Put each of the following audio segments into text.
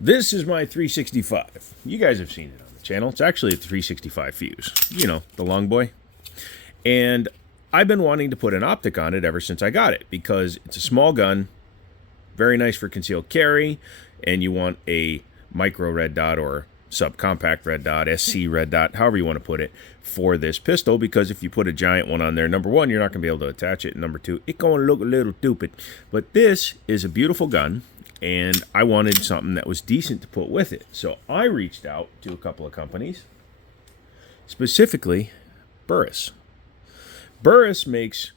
This is my 365. You guys have seen it on the channel. It's actually a 365 fuse. You know, the long boy. And I've been wanting to put an optic on it ever since I got it because it's a small gun, very nice for concealed carry, and you want a micro red dot or subcompact red dot, SC red dot, however you want to put it, for this pistol, because if you put a giant one on there, number one, you're not going to be able to attach it, and number two, it's going to look a little stupid. But this is a beautiful gun, and I wanted something that was decent to put with it. So I reached out to a couple of companies, specifically Burris. Burris makes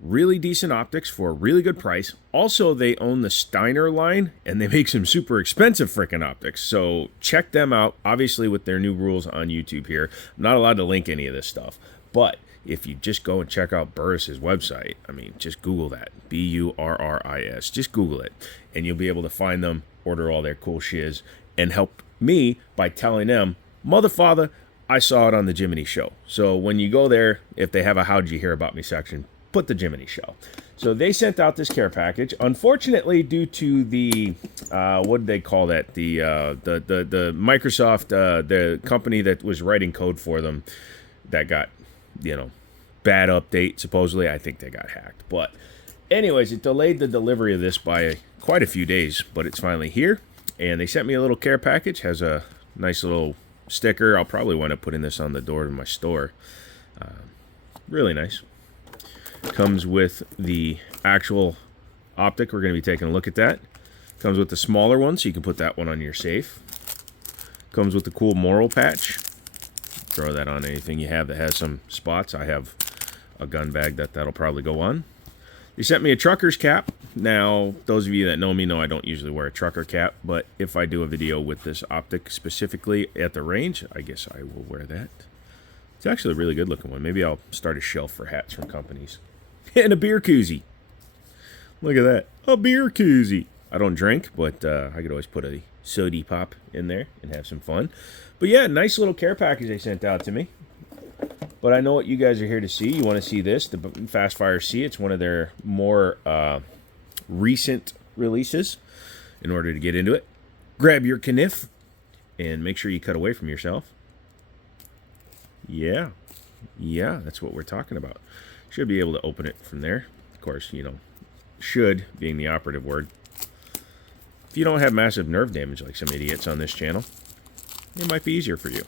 really decent optics for a really good price. Also, they own the Steiner line, and they make some super expensive freaking optics. So check them out, obviously with their new rules on YouTube here. I'm not allowed to link any of this stuff. But if you just go and check out Burris's website, I mean, just Google that. Burris. Just Google it. And you'll be able to find them, order all their cool shiz, and help me by telling them, Motherfather, I saw it on the Jimmini show. So when you go there, if they have a how'd you hear about me section, put the Jimmini show. So they sent out this care package. Unfortunately, due to the what did they call that? The Microsoft, the company that was writing code for them, that got, you know, bad update. Supposedly, I think they got hacked. But anyways, it delayed the delivery of this by quite a few days, but it's finally here. And they sent me a little care package. Has a nice little sticker. I'll probably wind up putting this on the door of my store. Really nice. Comes with the actual optic. We're going to be taking a look at that. Comes with the smaller one, so you can put that one on your safe. Comes with the cool Moral patch. Throw that on anything you have that has some spots. I have a gun bag that'll probably go on. They sent me a trucker's cap. Now, those of you that know me know I don't usually wear a trucker cap, but if I do a video with this optic specifically at the range, I guess I will wear that. It's actually a really good looking one. Maybe I'll start a shelf for hats from companies. And a beer koozie. Look at that. A beer koozie. I don't drink, but I could always put a soda pop in there and have some fun. But yeah, nice little care package they sent out to me. But I know what you guys are here to see. You want to see this, the FastFire C. It's one of their more recent releases. In order to get into it, grab your kniff and make sure you cut away from yourself. Yeah, that's what we're talking about. Should be able to open it from there. Of course, you know, should being the operative word. If you don't have massive nerve damage like some idiots on this channel, it might be easier for you.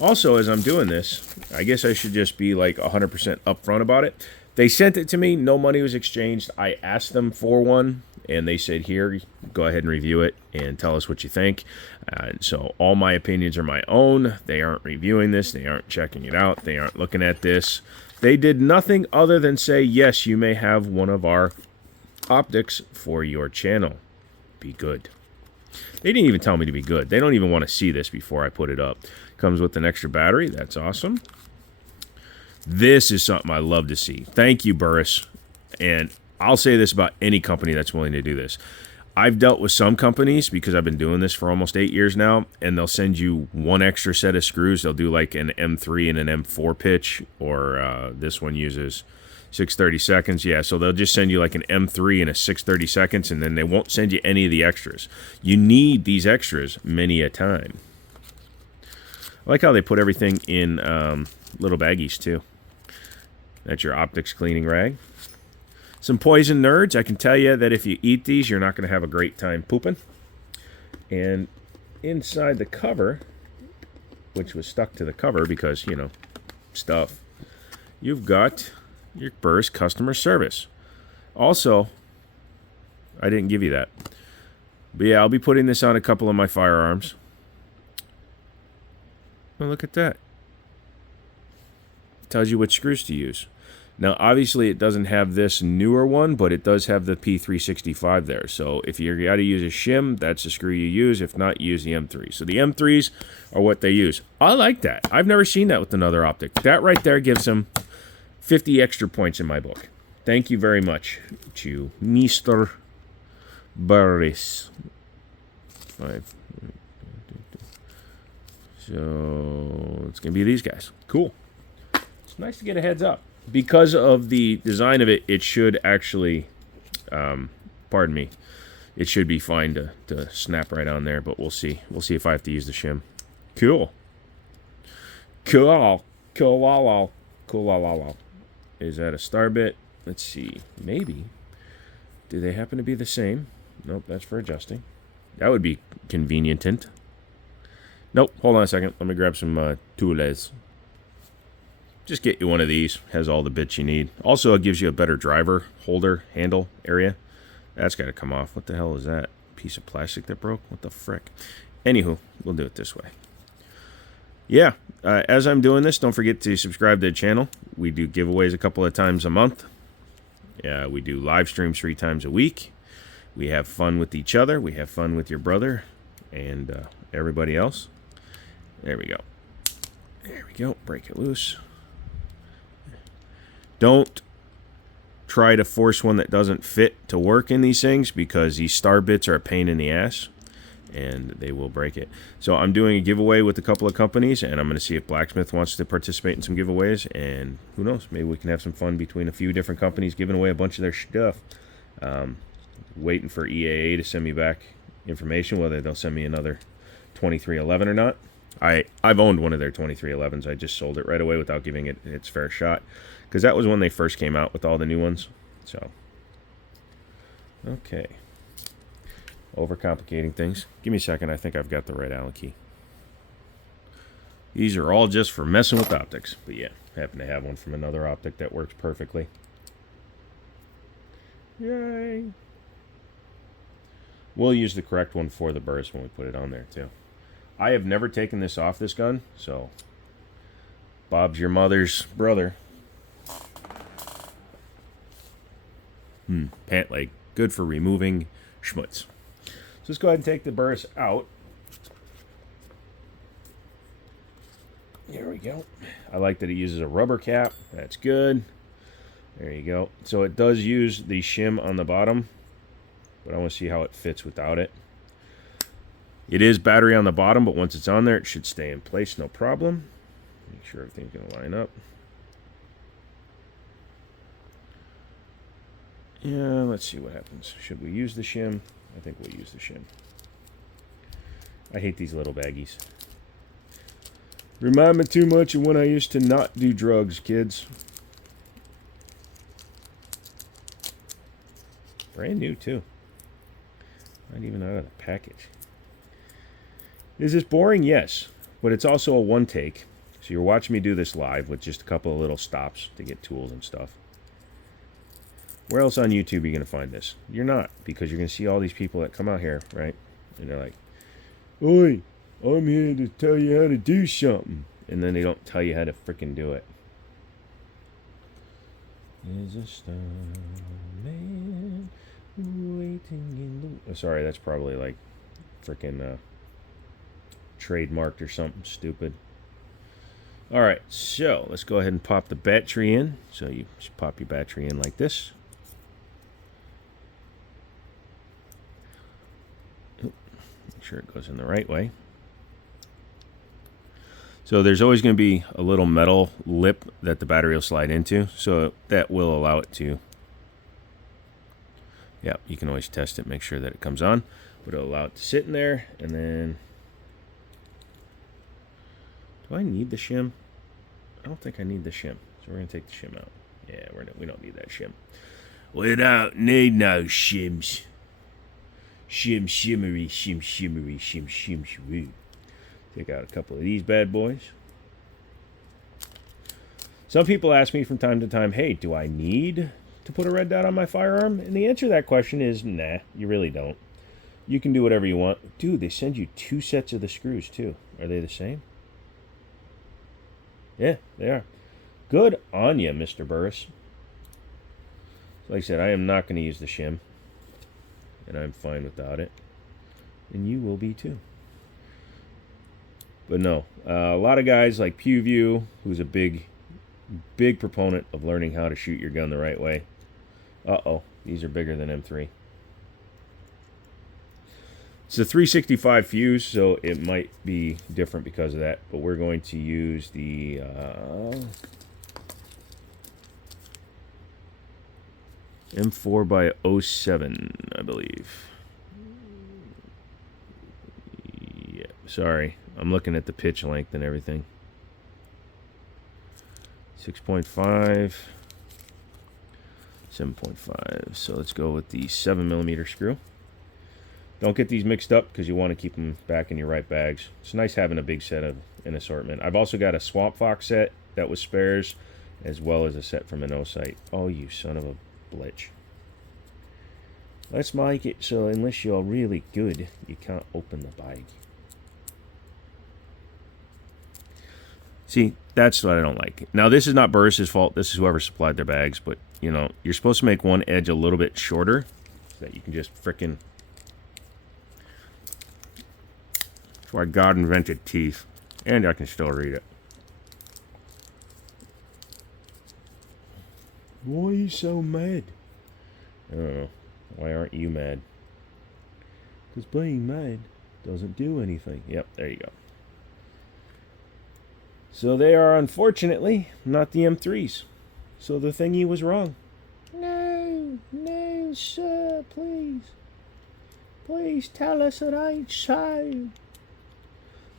Also, as I'm doing this, I guess I should just be like 100% upfront about it. They sent it to me. No money was exchanged. I asked them for one, and they said, here, go ahead and review it and tell us what you think. So all my opinions are my own. They aren't reviewing this. They aren't checking it out. They aren't looking at this. They did nothing other than say, yes, you may have one of our optics for your channel. Be good. They didn't even tell me to be good. They don't even want to see this before I put it up. Comes with an extra battery. That's awesome. This is something I love to see. Thank you, Burris. And I'll say this about any company that's willing to do this. I've dealt with some companies because I've been doing this for almost 8 years now, and they'll send you one extra set of screws. They'll do like an M3 and an M4 pitch, or this one uses 6/32. Yeah, so they'll just send you like an M3 and a 6/32, and then they won't send you any of the extras. You need these extras many a time. I like how they put everything in little baggies too. That's your optics cleaning rag. Some poison nerds. I can tell you that if you eat these, you're not going to have a great time pooping. And inside the cover, which was stuck to the cover because, you know, stuff, you've got your Burris customer service. Also, I didn't give you that. But yeah, I'll be putting this on a couple of my firearms. Well, look at that. It tells you which screws to use. Now, obviously, it doesn't have this newer one, but it does have the P365 there. So if you got to use a shim, that's the screw you use. If not, use the M3. So the M3s are what they use. I like that. I've never seen that with another optic. That right there gives them 50 extra points in my book. Thank you very much to Mr. Burris. So it's going to be these guys. Cool. It's nice to get a heads up. Because of the design of it, it should actually, pardon me, it should be fine to snap right on there, but we'll see. We'll see if I have to use the shim. Cool. Cool. Cool. Is that a star bit? Let's see. Maybe. Do they happen to be the same? Nope, that's for adjusting. That would be convenient. Nope, hold on a second. Let me grab some tools. Just get you one of these. Has all the bits you need. Also, it gives you a better driver holder handle area. That's got to come off. What the hell is that? Piece of plastic that broke? What the frick? Anywho, we'll do it this way. Yeah, as I'm doing this, don't forget to subscribe to the channel. We do giveaways a couple of times a month. Yeah, we do live streams 3 times a week. We have fun with each other. We have fun with your brother and everybody else. There we go. There we go. Break it loose. Don't try to force one that doesn't fit to work in these things, because these star bits are a pain in the ass and they will break it. So I'm doing a giveaway with a couple of companies, and I'm going to see if Blacksmith wants to participate in some giveaways, and who knows, maybe we can have some fun between a few different companies giving away a bunch of their stuff. Waiting for EAA to send me back information whether they'll send me another 2311 or not. I've owned one of their 2311s. I just sold it right away without giving it its fair shot, because that was when they first came out with all the new ones. So, okay. Overcomplicating things. Give me a second. I think I've got the right Allen key. These are all just for messing with optics. But yeah, happen to have one from another optic that works perfectly. Yay. We'll use the correct one for the Burris when we put it on there too. I have never taken this off this gun, so Bob's your mother's brother. Pant leg. Good for removing schmutz. So let's go ahead and take the Burris out. There we go. I like that it uses a rubber cap. That's good. There you go. So it does use the shim on the bottom, but I want to see how it fits without it. It is battery on the bottom, but once it's on there, it should stay in place, no problem. Make sure everything's going to line up. Yeah, let's see what happens. Should we use the shim? I think we'll use the shim. I hate these little baggies. Remind me too much of when I used to not do drugs, kids. Brand new, too. Not even out of the package. Is this boring? Yes. But it's also a one take. So you're watching me do this live with just a couple of little stops to get tools and stuff. Where else on YouTube are you going to find this? You're not, because you're going to see all these people that come out here, right? And they're like, "Oi, I'm here to tell you how to do something." And then they don't tell you how to freaking do it. Is a starman waiting in the... Oh, sorry, that's probably like freaking trademarked or something stupid. Alright, so let's go ahead and pop the battery in. So you just pop your battery in like this. Make sure it goes in the right way. So there's always going to be a little metal lip that the battery will slide into, so that will allow it to... Yeah, you can always test it, make sure that it comes on, but it'll allow it to sit in there, and then... Do I need the shim? I don't think I need the shim, so we're going to take the shim out. Yeah, we don't need that shim. We don't need no shims. Shim shimmery, shim shimmery, shim shim shimmery. Take out a couple of these bad boys. Some people ask me from time to time, hey, do I need to put a red dot on my firearm? And the answer to that question is, nah, you really don't. You can do whatever you want. Dude, they send you 2 sets of the screws, too. Are they the same? Yeah, they are. Good on you, Mr. Burris. So like I said, I am not going to use the shim. And I'm fine without it. And you will be, too. But no, a lot of guys like PewView, who's a big proponent of learning how to shoot your gun the right way. Uh-oh, these are bigger than M3. It's a 365 fuse, so it might be different because of that. But we're going to use the M4 by 07, I believe. Sorry, I'm looking at the pitch length and everything. 6.5, 7.5. So let's go with the 7mm screw. Don't get these mixed up because you want to keep them back in your right bags. It's nice having a big set of an assortment. I've also got a Swamp Fox set that was spares, as well as a set from an O-Site. Oh, you son of a blitch. Let's make it so unless you're really good, you can't open the bag. See, that's what I don't like. Now, this is not Burris's fault. This is whoever supplied their bags. But, you know, you're supposed to make one edge a little bit shorter so that you can just frickin'... That's why God invented teeth. And I can still read it. Why are you so mad? I don't know. Why aren't you mad? Because being mad doesn't do anything. Yep, there you go. So they are, unfortunately, not the M3s. So the thingy was wrong. No, no, sir, please. Please tell us it ain't so.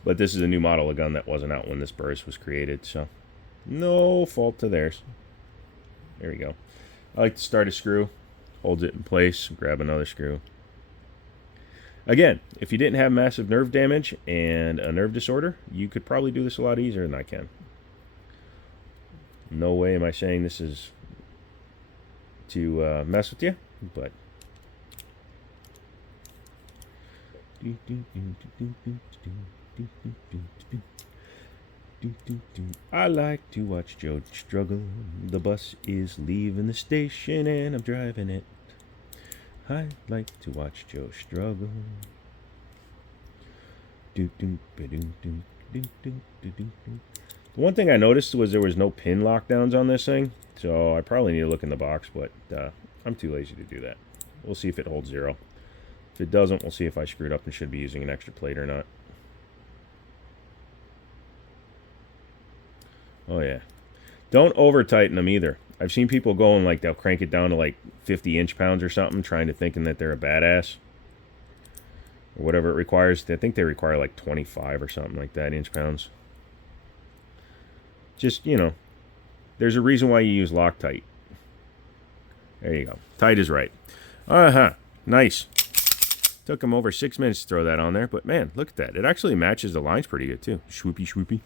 But this is a new model of gun that wasn't out when this Burris was created, so no fault to theirs. There we go. I like to start a screw, holds it in place, grab another screw. Again, if you didn't have massive nerve damage and a nerve disorder, you could probably do this a lot easier than I can. No way am I saying this is to mess with you, but... I like to watch Joe struggle. The bus is leaving the station and I'm driving it. I like to watch Joe struggle. The one thing I noticed was there was no pin lockdowns on this thing, so I probably need to look in the box, but I'm too lazy to do that. We'll see if it holds 0. If it doesn't, we'll see if I screwed up and should be using an extra plate or not. Oh yeah. Don't over tighten them either. I've seen people going like they'll crank it down to like 50 inch-pounds or something, thinking that they're a badass. Or whatever it requires. I think they require like 25 or something like that inch-pounds. Just, you know, there's a reason why you use Loctite. There you go. Tight is right. Nice. Took them over 6 minutes to throw that on there, but man, look at that. It actually matches the lines pretty good too. Swoopy, swoopy.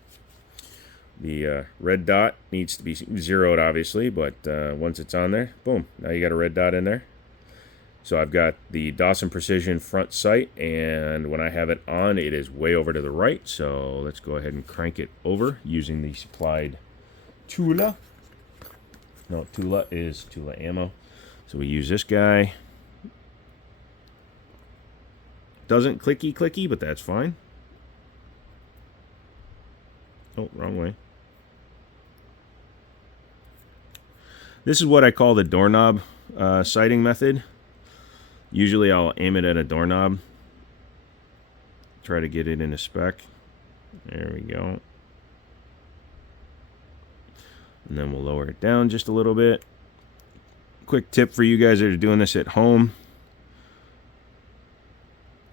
The red dot needs to be zeroed, obviously, but once it's on there, boom, now you got a red dot in there. So I've got the Dawson Precision front sight, and when I have it on, it is way over to the right. So let's go ahead and crank it over using the supplied Tula. No, Tula is Tula ammo. So we use this guy. Doesn't clicky, but that's fine. Oh, wrong way. This is what I call the doorknob sighting method. Usually I'll aim it at a doorknob. Try to get it in a spec. There we go. And then we'll lower it down just a little bit. Quick tip for you guys that are doing this at home.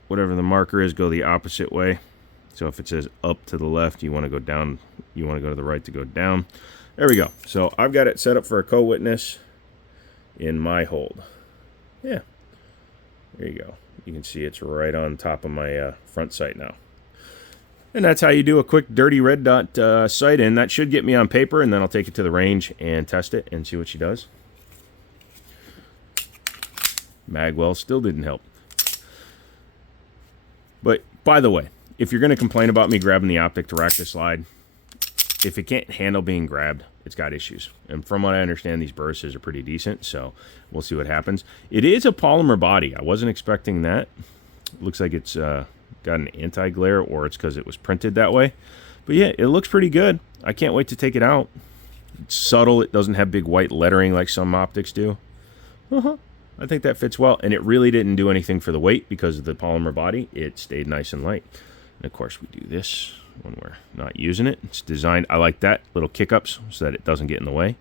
Whatever the marker is, go the opposite way. So if it says up to the left, you want to go down. You want to go to the right to go down. There we go. So I've got it set up for a co-witness in my hold. Yeah. There you go. You can see it's right on top of my front sight now. And that's how you do a quick dirty red dot sight in. That should get me on paper, and then I'll take it to the range and test it and see what she does. Magwell still didn't help. But, by the way, if you're going to complain about me grabbing the optic to rack the slide, if it can't handle being grabbed, it's got issues. And from what I understand, these Burris's are pretty decent, so we'll see what happens. It is a polymer body. I wasn't expecting that. Looks like it's got an anti-glare, or it's because it was printed that way. But yeah, it looks pretty good. I can't wait to take it out. It's subtle. It doesn't have big white lettering like some optics do. I think that fits well, and it really didn't do anything for the weight because of the polymer body. It stayed nice and light. And of course, we do this when we're not using it. It's designed, I like that, little kick-ups so that it doesn't get in the way.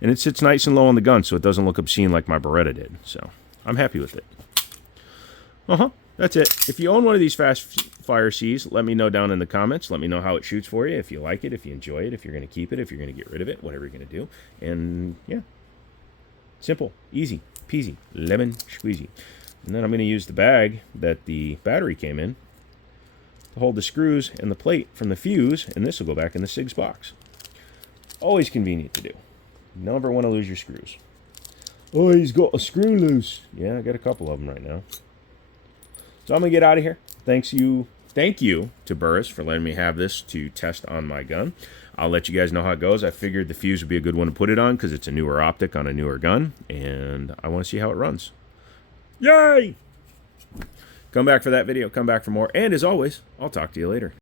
And it sits nice and low on the gun so it doesn't look obscene like my Beretta did. So I'm happy with it. That's it. If you own one of these FastFire Cs. Let me know down in the comments. Let me know how it shoots for you, if you like it, if you enjoy it, if you're going to keep it, if you're going to get rid of it, whatever you're going to do. And yeah, simple, easy, peasy, lemon squeezy. And then I'm going to use the bag that the battery came in to hold the screws and the plate from the fuse, and this will go back in the SIG's box. Always convenient to do. Never want to lose your screws. Oh, he's got a screw loose. Yeah, I got a couple of them right now. So I'm going to get out of here. Thank you to Burris for letting me have this to test on my gun. I'll let you guys know how it goes. I figured the fuse would be a good one to put it on because it's a newer optic on a newer gun, and I want to see how it runs. Yay! Come back for that video. Come back for more. And as always, I'll talk to you later.